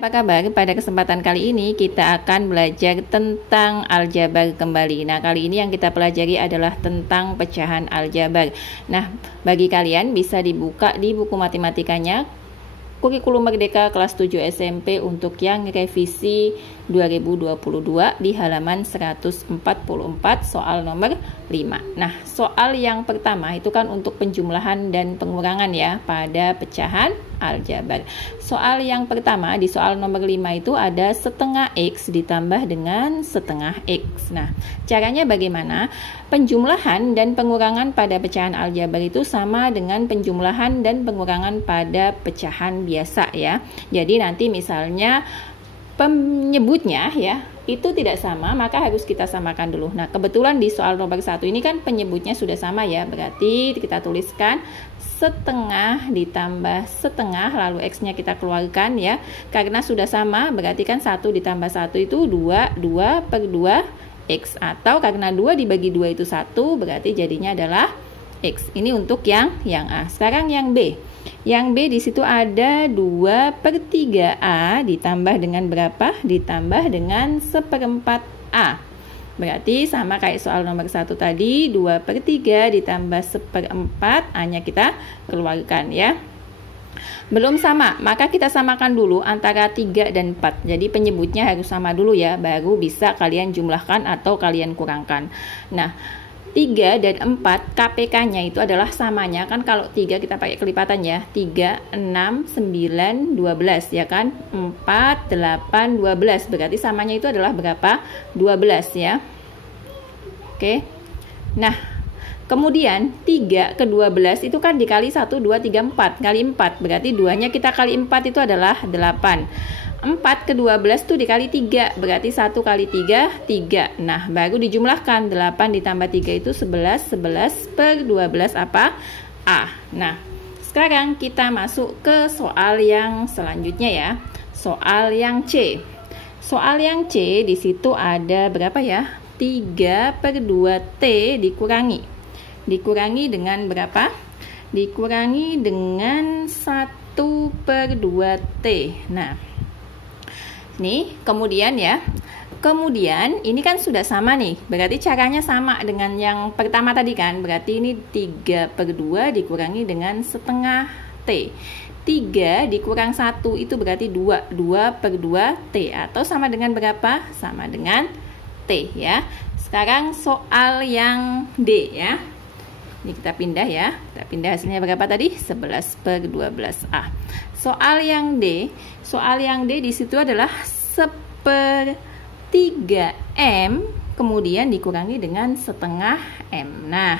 Apa kabar? Pada kesempatan kali ini kita akan belajar tentang aljabar kembali. Nah, kali ini yang kita pelajari adalah tentang pecahan aljabar. Nah, bagi kalian bisa dibuka di buku matematikanya Kurikulum Merdeka kelas 7 SMP untuk yang revisi 2022 di halaman 144 soal nomor 5. Nah, soal yang pertama itu kan untuk penjumlahan dan pengurangan ya pada pecahan aljabar. Soal yang pertama di soal nomor 5 itu ada setengah X ditambah dengan setengah X. Nah, caranya bagaimana? Penjumlahan dan pengurangan pada pecahan aljabar itu sama dengan penjumlahan dan pengurangan pada pecahan biasa ya. Jadi nanti misalnya penyebutnya ya itu tidak sama, maka harus kita samakan dulu. Nah, kebetulan di soal nomor 1 ini kan penyebutnya sudah sama ya, berarti kita tuliskan setengah ditambah setengah, lalu X-nya kita keluarkan ya, karena sudah sama berarti kan 1 ditambah 1 itu 2, 2 per 2 X, atau karena 2 dibagi 2 itu 1, berarti jadinya adalah X. Ini untuk yang A. Sekarang yang B. Yang B di situ ada 2 per 3A ditambah dengan berapa? Ditambah dengan 1/4A. Berarti sama kayak soal nomor 1 tadi, 2 per 3 ditambah 1/4, A-nya kita keluarkan ya. Belum sama, maka kita samakan dulu antara 3 dan 4. Jadi penyebutnya harus sama dulu ya, baru bisa kalian jumlahkan atau kalian kurangkan. Nah, 3 dan 4 KPK-nya itu adalah samanya kan, kalau 3 kita pakai kelipatan ya, 3, 6, 9, 12 ya kan, 4, 8, 12 berarti samanya itu adalah berapa? 12 ya. Oke. Nah, kemudian 3 ke 12 itu kan dikali 1, 2, 3, 4 kali 4 berarti 2-nya kita kali 4 itu adalah 8. 4 ke 12 itu dikali 3, berarti 1 kali 3, 3. Nah, baru dijumlahkan, 8 ditambah 3 itu 11, 11 per 12 apa? A. Nah, sekarang kita masuk ke soal yang selanjutnya ya. Soal yang C. Soal yang C di situ ada berapa ya? 3 per 2T dikurangi. Dikurangi dengan berapa? Dikurangi dengan 1 per 2T. Nah, nih, kemudian ya. Kemudian ini kan sudah sama nih. Berarti caranya sama dengan yang pertama tadi kan. Berarti ini 3 per 2 dikurangi dengan setengah T. 3 dikurang 1 itu berarti 2. 2 per 2 T. Atau sama dengan berapa? Sama dengan T ya. Sekarang soal yang D ya. Ini kita pindah ya. Kita pindah, hasilnya berapa tadi? 11 per 12A. Soal yang D. Soal yang D di situ adalah 1/3M kemudian dikurangi dengan setengah M. Nah,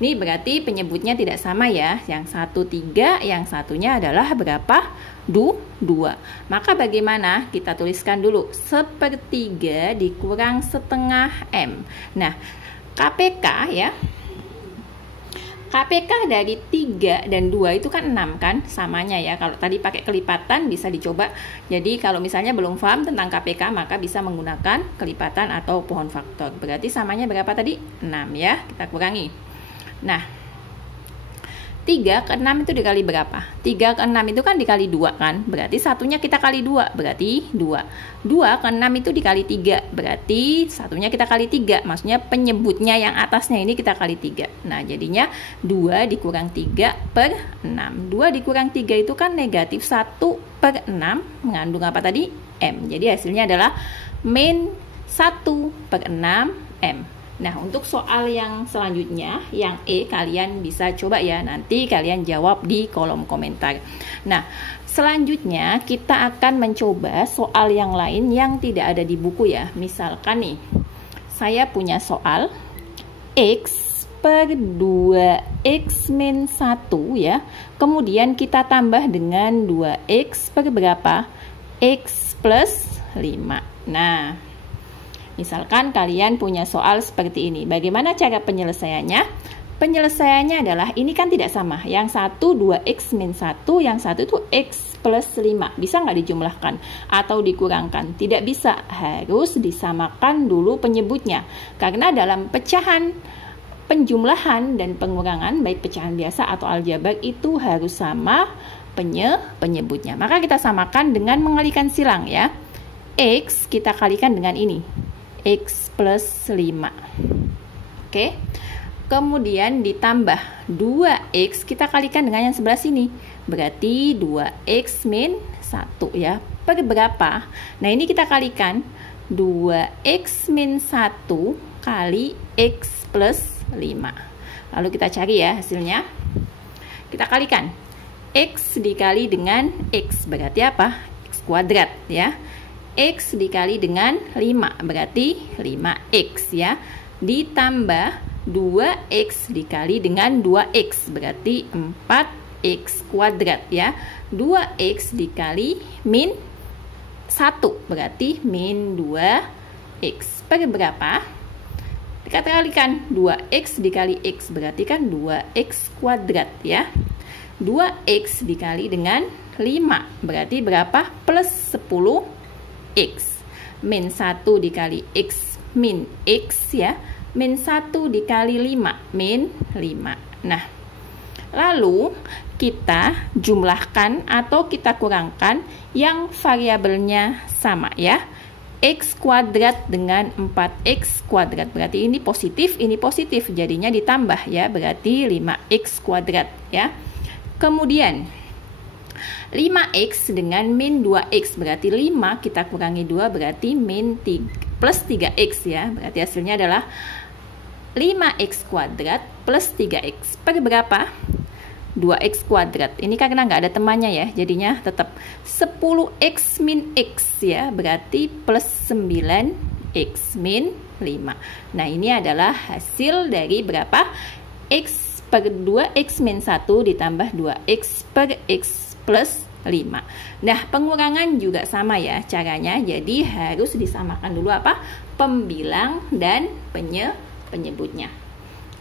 ini berarti penyebutnya tidak sama ya. Yang satu 3, yang satunya adalah berapa? 2. Maka bagaimana? Kita tuliskan dulu 1/3 dikurang setengah M. Nah, KPK ya. KPK dari 3 dan 2 itu kan 6 kan, samanya ya. Kalau tadi pakai kelipatan bisa dicoba. Jadi kalau misalnya belum paham tentang KPK maka bisa menggunakan kelipatan atau pohon faktor. Berarti samanya berapa tadi? 6 ya, kita kurangi. Nah, 3 ke 6 itu dikali berapa? 3 ke 6 itu kan dikali 2 kan, berarti satunya kita kali 2, berarti 2. 2 ke 6 itu dikali 3, berarti satunya kita kali 3, maksudnya penyebutnya yang atasnya ini kita kali 3. Nah, jadinya 2 dikurang 3 per 6. 2 dikurang 3 itu kan negatif 1 per 6, mengandung apa tadi? M. Jadi hasilnya adalah min 1 per 6 M. Nah, untuk soal yang selanjutnya, yang E, kalian bisa coba ya, nanti kalian jawab di kolom komentar. Nah, selanjutnya kita akan mencoba soal yang lain yang tidak ada di buku ya. Misalkan nih, saya punya soal X per 2X min 1 ya. Kemudian kita tambah dengan 2X per berapa? X plus 5. Nah, misalkan kalian punya soal seperti ini. Bagaimana cara penyelesaiannya? Penyelesaiannya adalah, ini kan tidak sama. Yang satu 2X min 1, yang satu itu X plus 5. Bisa nggak dijumlahkan? Atau dikurangkan? Tidak bisa. Harus disamakan dulu penyebutnya. Karena dalam pecahan penjumlahan dan pengurangan, baik pecahan biasa atau aljabar, itu harus sama penyebutnya. Maka kita samakan dengan mengalihkan silang ya. X kita kalikan dengan ini, X plus 5. Oke. Kemudian ditambah 2X kita kalikan dengan yang sebelah sini. Berarti 2X min 1 ya. Per berapa? Nah ini kita kalikan 2X min 1 kali X plus 5. Lalu kita cari ya hasilnya. Kita kalikan. X dikali dengan X berarti apa? X kuadrat ya. X dikali dengan 5 berarti 5X ya. Ditambah 2X dikali dengan 2X berarti 4X kuadrat ya. 2X dikali min 1 berarti min 2X. Per berapa? Kita kalikan 2X dikali X berarti kan 2X kuadrat ya. 2X dikali dengan 5 berarti berapa? Plus 10X. Min 1 dikali X min X ya. Min 1 dikali 5 min 5. Nah, lalu kita jumlahkan atau kita kurangkan yang variabelnya sama ya. X kuadrat dengan 4X kuadrat. Berarti ini positif, jadinya ditambah ya. Berarti 5X kuadrat ya. Kemudian 5X dengan min 2X berarti 5 kita kurangi 2 berarti min 3, plus 3X ya. Berarti hasilnya adalah 5X kuadrat plus 3X. Per berapa? 2X kuadrat. Ini karena nggak ada temannya ya, jadinya tetap 10X min X ya. Berarti plus 9X min 5. Nah ini adalah hasil dari berapa? X per 2X min 1 ditambah 2X per X plus 5. Nah pengurangan juga sama ya caranya. Jadi harus disamakan dulu apa? Pembilang dan penyebutnya.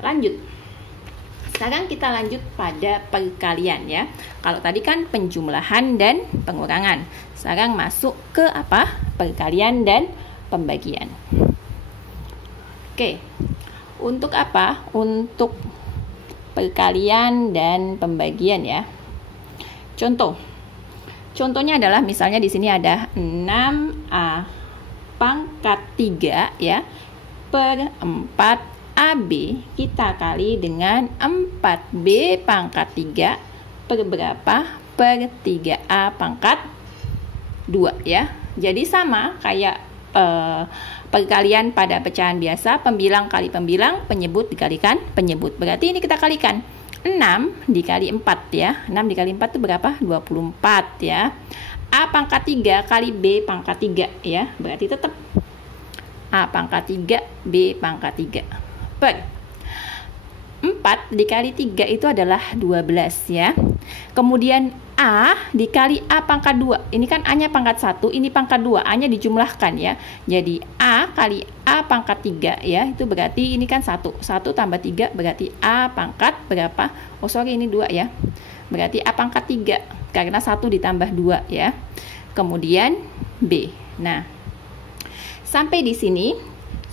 Lanjut. Sekarang kita lanjut pada perkalian ya. Kalau tadi kan penjumlahan dan pengurangan. Sekarang masuk ke apa? Perkalian dan pembagian. Oke. Untuk apa? Untuk perkalian dan pembagian ya. Contohnya adalah misalnya di sini ada 6A pangkat 3 ya per 4AB kita kali dengan 4B pangkat 3 per berapa? Per 3A pangkat 2 ya. Jadi sama kayak perkalian pada pecahan biasa, pembilang kali pembilang, penyebut dikalikan penyebut. Berarti ini kita kalikan 6 dikali 4 ya. 6 dikali 4 itu berapa? 24 ya. A pangkat 3 kali B pangkat 3 ya. Berarti tetap A pangkat 3, B pangkat 3. Per 4 dikali 3 itu adalah 12 ya. Kemudian A dikali A pangkat 2. Ini kan A-nya pangkat 1, ini pangkat 2. A-nya dijumlahkan ya. Jadi A kali A pangkat 3 ya. Itu berarti ini kan 1. 1 tambah 3 berarti A pangkat berapa? Oh sorry ini 2 ya. Berarti A pangkat 3. Karena 1 ditambah 2 ya. Kemudian B. Nah, sampai di sini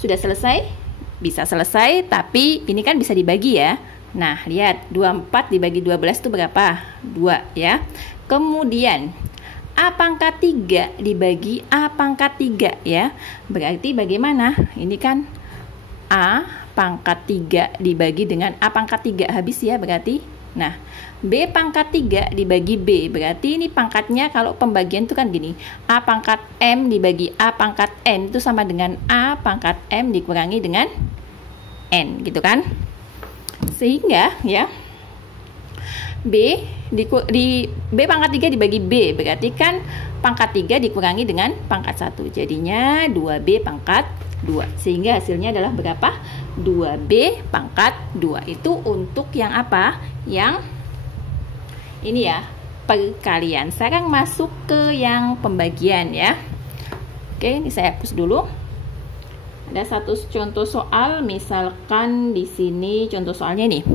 sudah selesai. Bisa selesai, tapi ini kan bisa dibagi ya. Nah, lihat 24 dibagi 12 itu berapa? 2 ya. Kemudian A pangkat 3 dibagi A pangkat 3 ya. Berarti bagaimana? Ini kan A pangkat 3 dibagi dengan A pangkat 3 habis ya berarti. Nah, B pangkat 3 dibagi B. Berarti ini pangkatnya kalau pembagian itu kan gini. A pangkat M dibagi A pangkat N itu sama dengan A pangkat M dikurangi dengan N gitu kan. Sehingga ya B B pangkat 3 dibagi B. Berarti kan pangkat 3 dikurangi dengan pangkat 1. Jadinya 2B pangkat 2. Sehingga hasilnya adalah berapa? 2B pangkat 2. Itu untuk yang apa? Yang ini ya, perkalian. Sekarang masuk ke yang pembagian ya. Oke, ini saya hapus dulu. Ada satu contoh soal, misalkan di sini contoh soalnya nih.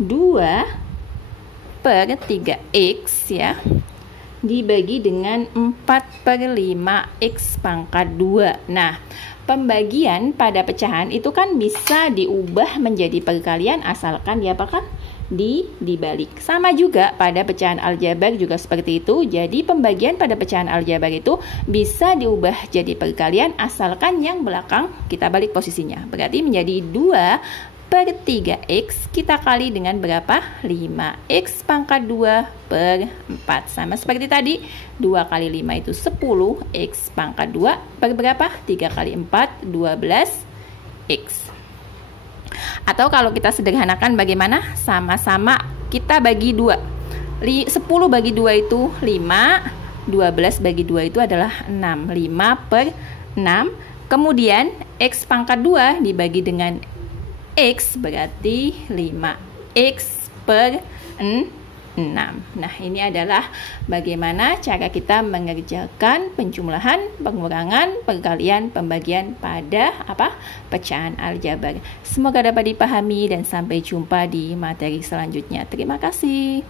2 per 3x ya dibagi dengan 4 per 5x pangkat 2. Nah, pembagian pada pecahan itu kan bisa diubah menjadi perkalian asalkan diapakan? dibalik. Sama juga pada pecahan aljabar juga seperti itu. Jadi pembagian pada pecahan aljabar itu bisa diubah jadi perkalian asalkan yang belakang kita balik posisinya. Berarti menjadi 2/3x kita kali dengan berapa? 5x pangkat 2/4. Sama seperti tadi, 2 kali 5 itu 10, x pangkat 2 per berapa? 3 kali 4, 12x. Atau kalau kita sederhanakan bagaimana? Sama-sama kita bagi 2. 10 bagi 2 itu 5, 12 bagi 2 itu adalah 6. 5/6. Kemudian x pangkat 2 dibagi dengan x berarti 5x/6. Nah, ini adalah bagaimana cara kita mengerjakan penjumlahan, pengurangan, perkalian, pembagian pada pecahan aljabar. Semoga dapat dipahami dan sampai jumpa di materi selanjutnya. Terima kasih.